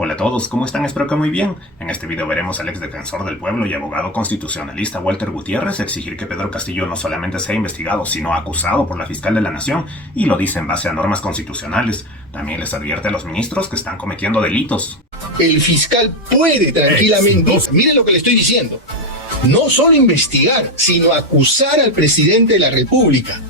Hola a todos, ¿cómo están? Espero que muy bien. En este video veremos al ex defensor del pueblo y abogado constitucionalista Walter Gutiérrez exigir que Pedro Castillo no solamente sea investigado, sino acusado por la fiscal de la Nación, y lo dice en base a normas constitucionales. También les advierte a los ministros que están cometiendo delitos. El fiscal puede tranquilamente, miren lo que le estoy diciendo, no solo investigar, sino acusar al presidente de la República.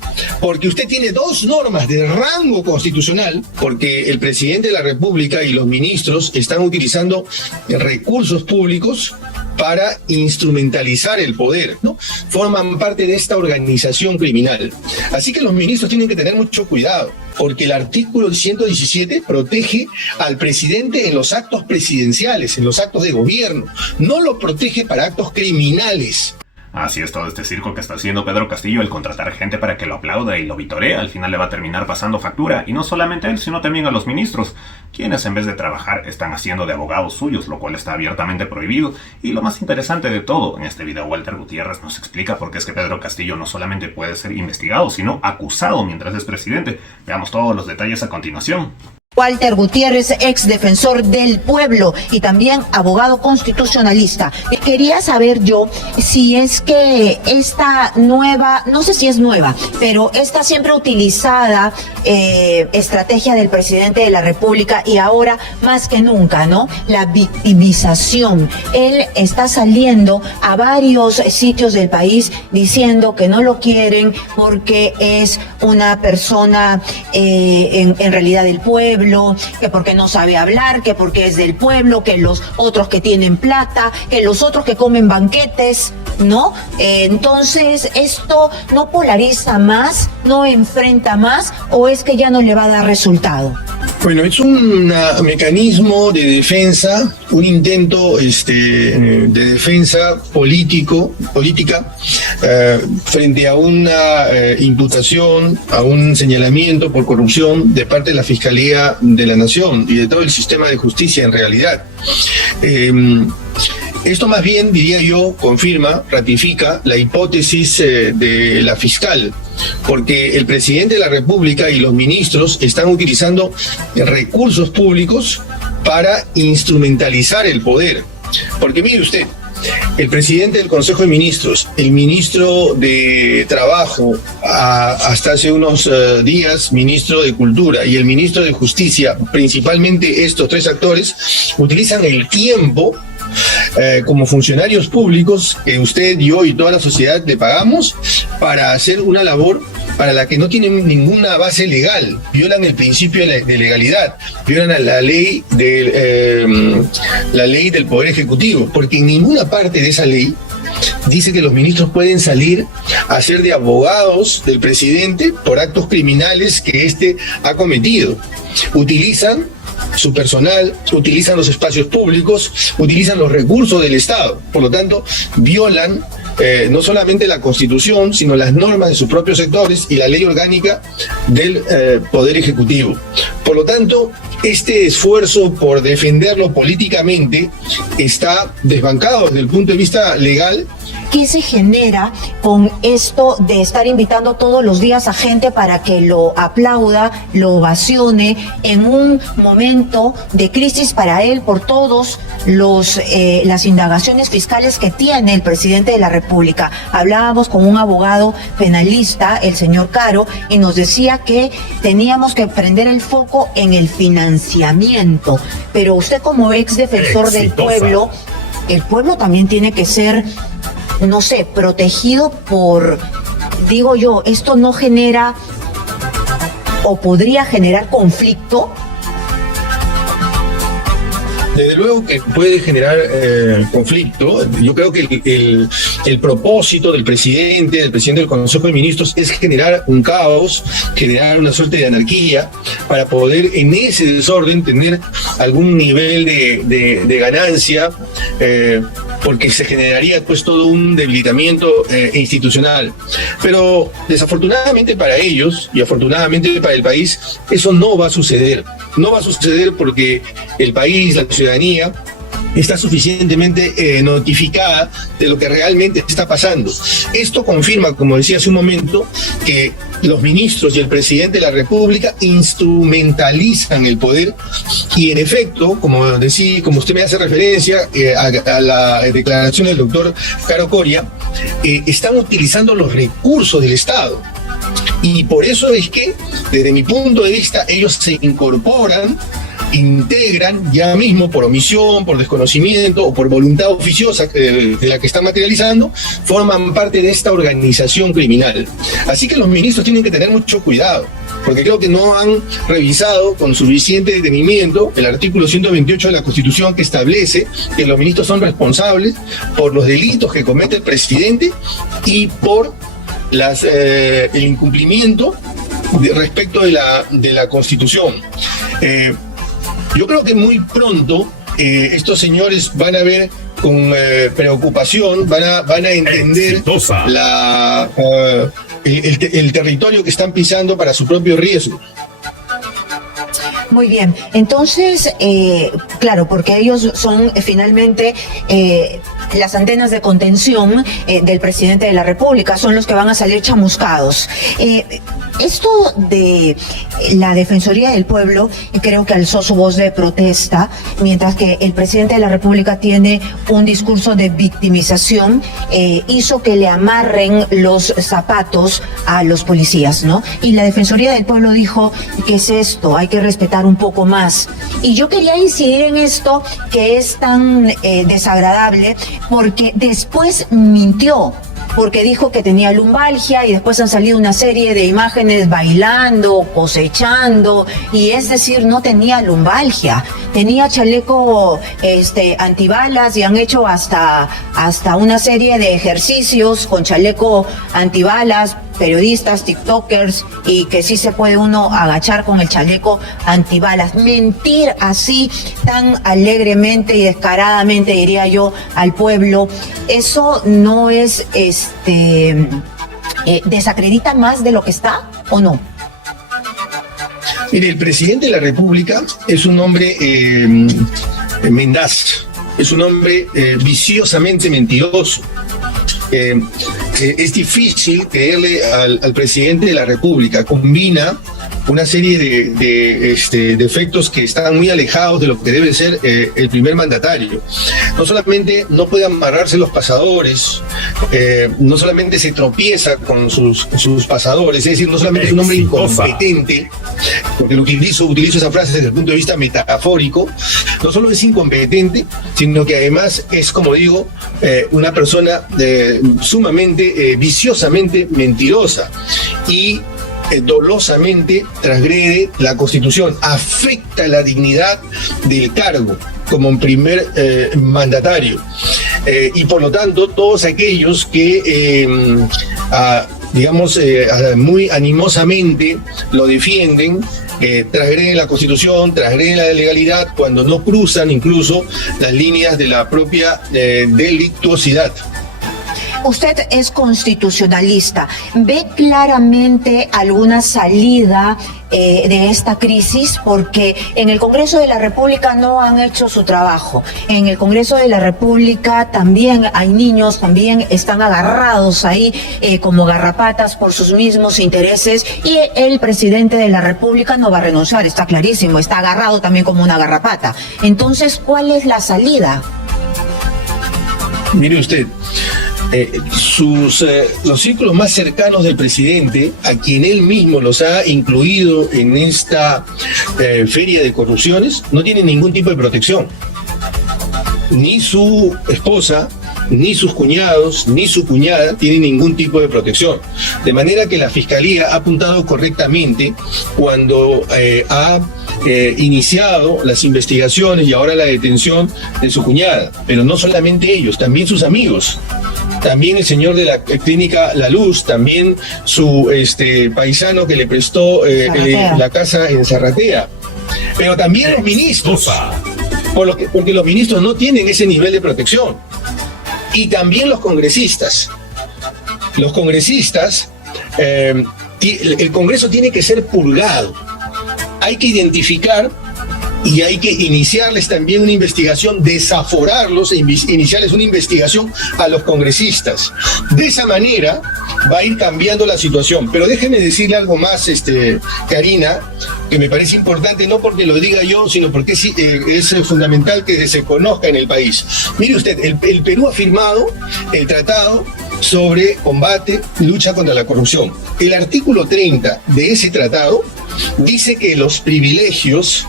Porque usted tiene dos normas de rango constitucional, porque el presidente de la República y los ministros están utilizando recursos públicos para instrumentalizar el poder, ¿no? Forman parte de esta organización criminal. Así que los ministros tienen que tener mucho cuidado, porque el artículo 117 protege al presidente en los actos presidenciales, en los actos de gobierno. No lo protege para actos criminales. Así es todo este circo que está haciendo Pedro Castillo, el contratar gente para que lo aplauda y lo vitorea, al final le va a terminar pasando factura, y no solamente a él, sino también a los ministros, quienes en vez de trabajar están haciendo de abogados suyos, lo cual está abiertamente prohibido. Y lo más interesante de todo, en este video Walter Gutiérrez nos explica por qué es que Pedro Castillo no solamente puede ser investigado, sino acusado mientras es presidente. Veamos todos los detalles a continuación. Walter Gutiérrez, ex defensor del pueblo y también abogado constitucionalista. Quería saber yo si es que esta nueva, no sé si es nueva, pero esta siempre utilizada estrategia del presidente de la República, y ahora más que nunca, ¿no? La victimización. Él está saliendo a varios sitios del país diciendo que no lo quieren porque es una persona en realidad del pueblo, que porque no sabe hablar, que porque es del pueblo, que los otros que tienen plata, que los otros que comen banquetes, ¿no? Entonces, ¿esto no polariza más, no enfrenta más, o es que ya no le va a dar resultado? Bueno, es un mecanismo de defensa, un intento de defensa política frente a una imputación, a un señalamiento por corrupción de parte de la Fiscalía de la Nación y de todo el sistema de justicia en realidad. Esto más bien, diría yo, confirma, ratifica la hipótesis de la fiscal, porque el presidente de la República y los ministros están utilizando recursos públicos para instrumentalizar el poder. Porque mire usted, el presidente del Consejo de Ministros, el ministro de Trabajo, hasta hace unos días, ministro de Cultura, y el ministro de Justicia, principalmente estos tres actores, utilizan el tiempo como funcionarios públicos que usted, yo y toda la sociedad le pagamos para hacer una labor para la que no tienen ninguna base legal, violan el principio de legalidad, violan la ley del Poder Ejecutivo, porque en ninguna parte de esa ley dice que los ministros pueden salir a ser de abogados del presidente por actos criminales que éste ha cometido. Utilizan su personal, utilizan los espacios públicos, utilizan los recursos del Estado. Por lo tanto, violan no solamente la Constitución, sino las normas de sus propios sectores y la ley orgánica del Poder Ejecutivo. Por lo tanto, este esfuerzo por defenderlo políticamente está desbancado desde el punto de vista legal. ¿Qué se genera con esto de estar invitando todos los días a gente para que lo aplauda, lo ovacione en un momento de crisis para él por todos las indagaciones fiscales que tiene el presidente de la República? Hablábamos con un abogado penalista, el señor Caro, y nos decía que teníamos que prender el foco en el financiamiento. Pero usted, como ex defensor del pueblo, el pueblo también tiene que ser, no sé, protegido por, digo yo, esto no genera o podría generar conflicto. Desde luego que puede generar conflicto. Yo creo que el propósito del presidente del Consejo de Ministros es generar un caos, generar una suerte de anarquía, para poder en ese desorden tener algún nivel de ganancia, porque se generaría pues todo un debilitamiento institucional. Pero desafortunadamente para ellos y afortunadamente para el país, eso no va a suceder. No va a suceder porque el país, la ciudadanía, está suficientemente notificada de lo que realmente está pasando. Esto confirma, como decía hace un momento, que los ministros y el presidente de la República instrumentalizan el poder y, en efecto, como usted me hace referencia a la declaración del doctor Caro Coria, están utilizando los recursos del Estado. Y por eso es que, desde mi punto de vista, ellos se integran ya mismo por omisión, por desconocimiento o por voluntad oficiosa de la que están materializando, forman parte de esta organización criminal. Así que los ministros tienen que tener mucho cuidado, porque creo que no han revisado con suficiente detenimiento el artículo 128 de la Constitución, que establece que los ministros son responsables por los delitos que comete el presidente y por el incumplimiento respecto de la Constitución. Yo creo que muy pronto estos señores van a ver con preocupación, van a entender el territorio que están pisando para su propio riesgo. Muy bien, entonces, claro, porque ellos son finalmente las antenas de contención del presidente de la República, son los que van a salir chamuscados. Esto de la Defensoría del Pueblo creo que alzó su voz de protesta, mientras que el presidente de la República tiene un discurso de victimización, hizo que le amarren los zapatos a los policías, ¿no? Y la Defensoría del Pueblo dijo, ¿qué es esto? Hay que respetar un poco más. Y yo quería incidir en esto que es tan desagradable, porque después mintió, porque dijo que tenía lumbalgia y después han salido una serie de imágenes bailando, cosechando, y es decir, no tenía lumbalgia, tenía chaleco antibalas y han hecho hasta una serie de ejercicios con chaleco antibalas, periodistas, tiktokers, y que sí se puede uno agachar con el chaleco antibalas. Mentir así tan alegremente y descaradamente, diría yo, al pueblo, eso no es, desacredita más de lo que está, ¿o no? Mire, el presidente de la República es un hombre mendaz, es un hombre viciosamente mentiroso. Es difícil creerle al presidente de la República. Combina una serie de efectos que están muy alejados de lo que debe ser el primer mandatario. No solamente no puede amarrarse los pasadores, no solamente se tropieza con sus pasadores, es decir, no solamente es un hombre incompetente, porque utilizo esa frase desde el punto de vista metafórico, no solo es incompetente, sino que además es, como digo, una persona sumamente, viciosamente mentirosa y dolosamente transgrede la Constitución, afecta la dignidad del cargo como primer mandatario. Y por lo tanto, todos aquellos que, muy animosamente lo defienden, transgreden la Constitución, transgreden la legalidad, cuando no cruzan incluso las líneas de la propia delictuosidad. Usted es constitucionalista. ¿Ve claramente alguna salida de esta crisis? Porque en el Congreso de la República no han hecho su trabajo. En el Congreso de la República también hay niños, también están agarrados ahí como garrapatas por sus mismos intereses, y el presidente de la República no va a renunciar, está clarísimo, está agarrado también como una garrapata. Entonces, ¿cuál es la salida? Mire usted, los círculos más cercanos del presidente, a quien él mismo los ha incluido en esta feria de corrupciones, no tienen ningún tipo de protección. Ni su esposa, ni sus cuñados, ni su cuñada tienen ningún tipo de protección. De manera que la Fiscalía ha apuntado correctamente cuando ha iniciado las investigaciones y ahora la detención de su cuñada. Pero no solamente ellos, también sus amigos. También el señor de la clínica La Luz, también su paisano que le prestó la casa en Zarratea. Pero también los ministros, porque los ministros no tienen ese nivel de protección. Y también los congresistas. Los congresistas, el Congreso tiene que ser purgado. Hay que identificar y hay que iniciarles también una investigación, desaforarlos e iniciarles una investigación a los congresistas. De esa manera va a ir cambiando la situación. Pero déjeme decirle algo más, Karina, que me parece importante, no porque lo diga yo, sino porque es fundamental que se conozca en el país. Mire usted, el Perú ha firmado el tratado sobre combate y lucha contra la corrupción. El artículo 30 de ese tratado dice que los privilegios,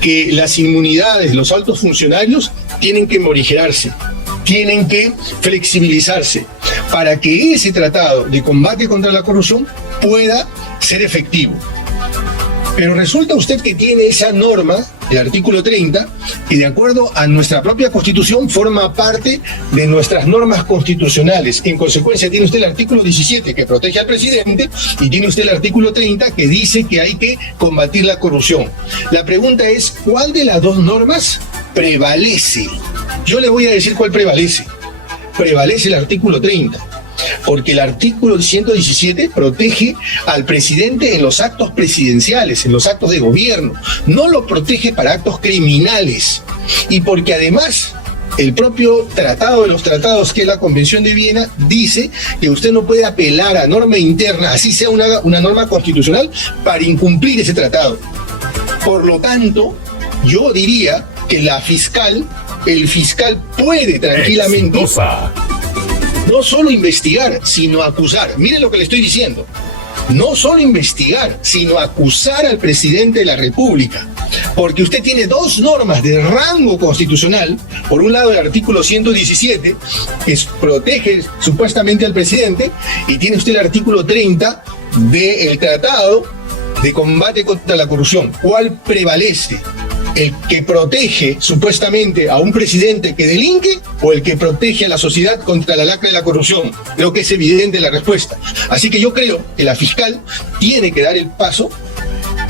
que las inmunidades, los altos funcionarios tienen que morigerarse, tienen que flexibilizarse para que ese tratado de combate contra la corrupción pueda ser efectivo. Pero resulta usted que tiene esa norma, el artículo 30, que de acuerdo a nuestra propia Constitución forma parte de nuestras normas constitucionales. En consecuencia tiene usted el artículo 17 que protege al presidente y tiene usted el artículo 30 que dice que hay que combatir la corrupción. La pregunta es, ¿cuál de las dos normas prevalece? Yo le voy a decir cuál prevalece. Prevalece el artículo 30. Porque el artículo 117 protege al presidente en los actos presidenciales, en los actos de gobierno, no lo protege para actos criminales. Y porque además el propio tratado de los tratados, que es la Convención de Viena, dice que usted no puede apelar a norma interna, así sea una norma constitucional, para incumplir ese tratado. Por lo tanto, yo diría que el fiscal puede tranquilamente no solo investigar, sino acusar. Miren lo que le estoy diciendo. No solo investigar, sino acusar al presidente de la República. Porque usted tiene dos normas de rango constitucional. Por un lado, el artículo 117, que protege supuestamente al presidente, y tiene usted el artículo 30 del Tratado de Combate contra la Corrupción. ¿Cuál prevalece? ¿El que protege supuestamente a un presidente que delinque o el que protege a la sociedad contra la lacra de la corrupción? Creo que es evidente la respuesta. Así que yo creo que la fiscal tiene que dar el paso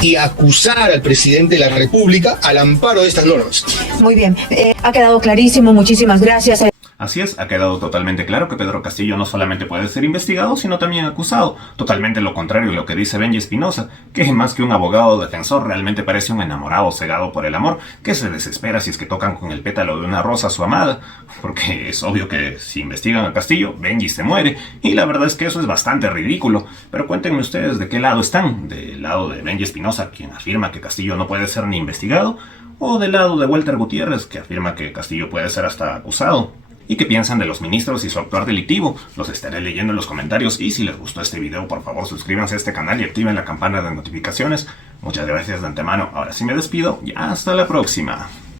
y acusar al presidente de la República al amparo de estas normas. Muy bien, ha quedado clarísimo, muchísimas gracias. Así es, ha quedado totalmente claro que Pedro Castillo no solamente puede ser investigado, sino también acusado. Totalmente lo contrario de lo que dice Benji Espinosa, que más que un abogado defensor realmente parece un enamorado cegado por el amor, que se desespera si es que tocan con el pétalo de una rosa a su amada, porque es obvio que si investigan a Castillo, Benji se muere, y la verdad es que eso es bastante ridículo. Pero cuéntenme ustedes de qué lado están, del lado de Benji Espinosa, quien afirma que Castillo no puede ser ni investigado, o del lado de Walter Gutiérrez, que afirma que Castillo puede ser hasta acusado. ¿Y qué piensan de los ministros y su actuar delictivo? Los estaré leyendo en los comentarios, y si les gustó este video, por favor suscríbanse a este canal y activen la campana de notificaciones. Muchas gracias de antemano, ahora sí me despido y hasta la próxima.